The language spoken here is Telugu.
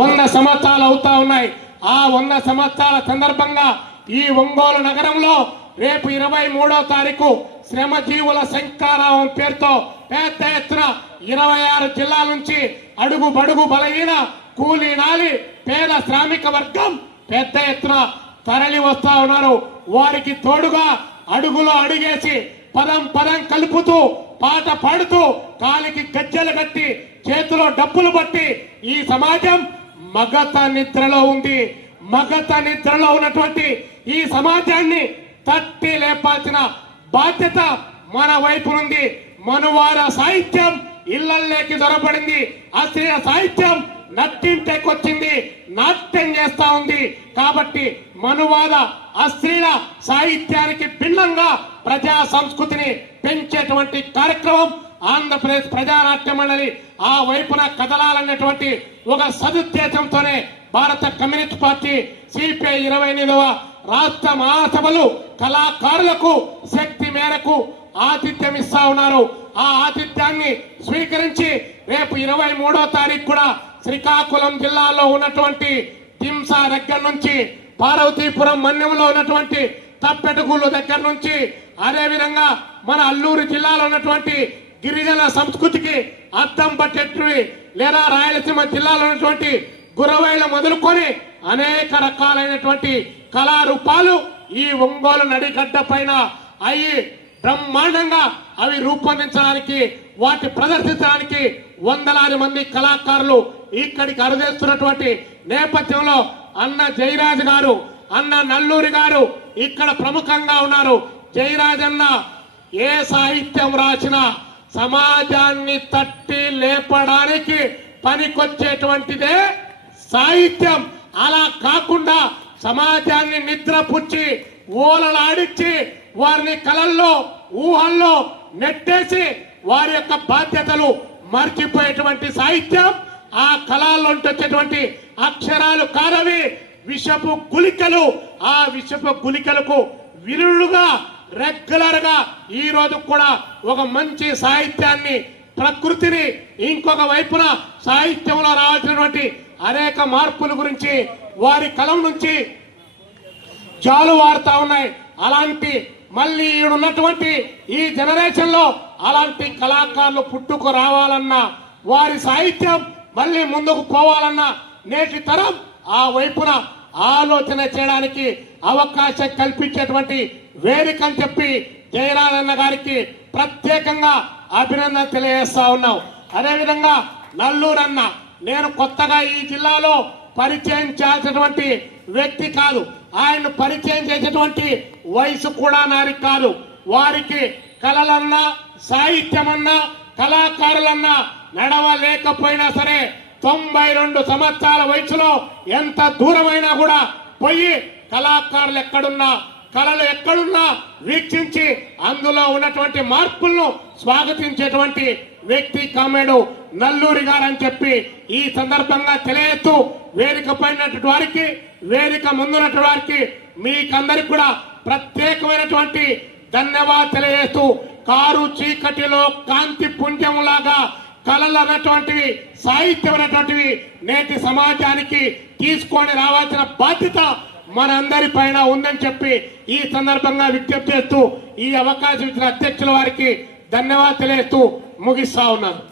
వంద సంవత్సరాలు అవుతా ఉన్నాయి ఆ వంద సంవత్సరాల సందర్భంగా ఈ ఒంగోలు నగరంలో రేపు ఇరవై మూడో తారీఖు శ్రమజీవుల శంకారావం పేరుతో పెద్ద ఎత్తున ఇరవై ఆరు జిల్లాల నుంచి అడుగు బడుగు బలహీన కూలీ నాలి పేద శ్రామిక వర్గం పెద్ద ఎత్తున తరలి వస్తా ఉన్నారు వారికి తోడుగా అడుగులో అడుగేసి పదం పదం కలుపుతూ పాట పాడుతూ కాలికి గజ్జలు కట్టి చేతిలో డబ్బులు బట్టి ఈ సమాజం మగత నిద్రలో ఉంది మగత నిద్రలో ఉన్నటువంటి ఈ సమాజాన్ని తట్టి లేపాల్సిన బాధ్యత మన వైపు నుండి మనువార సాహిత్యం ఇళ్లలోకి దొరపడింది అశ్రీయ సాహిత్యం నట్టింటేకొచ్చింది నాట్యం చేస్తా ఉంది కాబట్టి మనువాద అశ్రీల సాహిత్యానికి భిన్నంగా ప్రజా సంస్కృతిని పెంచేటువంటి కార్యక్రమం ఆంధ్రప్రదేశ్ ప్రజానాట్య మండలి ఆ వైపున కదలాలన్నటువంటి ఒక సదుద్దేశంతోనే భారత కమ్యూనిస్ట్ పార్టీ సిపిఐ ఇరవై ఎనిమిదవ రాష్ట్ర మహాసభలు కళాకారులకు శక్తి మేరకు ఆతిథ్యం ఇస్తా ఉన్నారు ఆ ఆతిథ్యాన్ని స్వీకరించి రేపు ఇరవై మూడో తారీఖు కూడా శ్రీకాకుళం జిల్లాలో ఉన్నటువంటి దింసా దగ్గర నుంచి పార్వతీపురం మన్యంలో ఉన్నటువంటి తప్పెటగూళ్ళు దగ్గర నుంచి అదేవిధంగా మన అల్లూరు జిల్లాలో ఉన్నటువంటి గిరిజన సంస్కృతికి అద్దం పట్టేట్టు లేదా రాయలసీమ జిల్లాలో ఉన్నటువంటి గురవైలు మొదలుకొని అనేక రకాలైనటువంటి కళారూపాలు ఈ ఒంగోలు నడిగడ్డ పైన అయి బ్రహ్మాండంగా అవి రూపొందించడానికి వాటి ప్రదర్శించడానికి వందలాది మంది కళాకారులు ఇక్కడికి అరదేస్తున్నటువంటి నేపథ్యంలో అన్న జయరాజ్ గారు అన్న నల్లూరి గారు ఇక్కడ ప్రముఖంగా ఉన్నారు జయరాజన్న ఏ సాహిత్యం రాసినా సమాజాన్ని తట్టి లేపడానికి పనికొచ్చేటువంటిదే సాహిత్యం అలా కాకుండా సమాజాన్ని నిద్రపుచ్చి ఓలలాడించి వారిని కలల్లో ఊహల్లో నెట్టేసి వారి యొక్క బాధ్యతలు మర్చిపోయేటువంటి సాహిత్యం ఆ కళల్లో వచ్చేటువంటి అక్షరాలు కారవి విషపు గులికలు ఆ విషపు గులికలకు విరుడుగా రెగ్యులర్ గా ఈ రోజు కూడా ఒక మంచి సాహిత్యాన్ని ప్రకృతిని ఇంకొక వైపున సాహిత్యంలో రావాల్సినటువంటి అనేక మార్పుల గురించి వారి కలం నుంచి చాలు వాడుతా ఉన్నాయి అలాంటి మళ్ళీ ఈడున్నటువంటి ఈ జనరేషన్ లో అలాంటి కళాకారులు పుట్టుకు రావాలన్నా వారి సాహిత్యం మళ్ళీ ముందుకు పోవాలన్నా నేటి తరం ఆ వైపున ఆలోచన చేయడానికి అవకాశం కల్పించేటువంటి వేదిక అని చెప్పి జయరాజన్న గారికి ప్రత్యేకంగా అభినందన తెలియజేస్తా ఉన్నాం అదేవిధంగా నల్లూరన్న నేను కొత్తగా ఈ జిల్లాలో పరిచయం చేసినటువంటి వ్యక్తి కాదు ఆయన పరిచయం చేసేటువంటి వయసు కూడా నాది కాదు వారికి కళలన్నా సాహిత్యమన్నా కళాకారులన్నా నడవలేకపోయినా సరే తొంభై రెండు సంవత్సరాల వయసులో ఎంత దూరమైనా కూడా పోయి కళాకారులు ఎక్కడున్నా కళలు ఎక్కడున్నా వీక్షించి అందులో ఉన్నటువంటి మార్పులను స్వాగతించేటువంటి వ్యక్తి కామెడు నల్లూరి గారు అని చెప్పి ఈ సందర్భంగా తెలియజేస్తూ వేదిక పైనటువంటి వారికి వేదిక ముందున్నటువంటి వారికి మీకందరికి కూడా ప్రత్యేకమైనటువంటి ధన్యవాదాలు తెలియజేస్తూ కారు చీకటిలో కాంతి పుణ్యములాగా కళలు అన్నటువంటివి సాహిత్యం అన్నటువంటివి నేటి సమాజానికి తీసుకొని రావాల్సిన బాధ్యత మనందరి పైన ఉందని చెప్పి ఈ సందర్భంగా విజ్ఞప్తి చేస్తూ ఈ అవకాశం ఇచ్చిన అధ్యక్షుల వారికి ధన్యవాదాలు తెలియజేస్తూ ముగిస్తా ఉన్నాను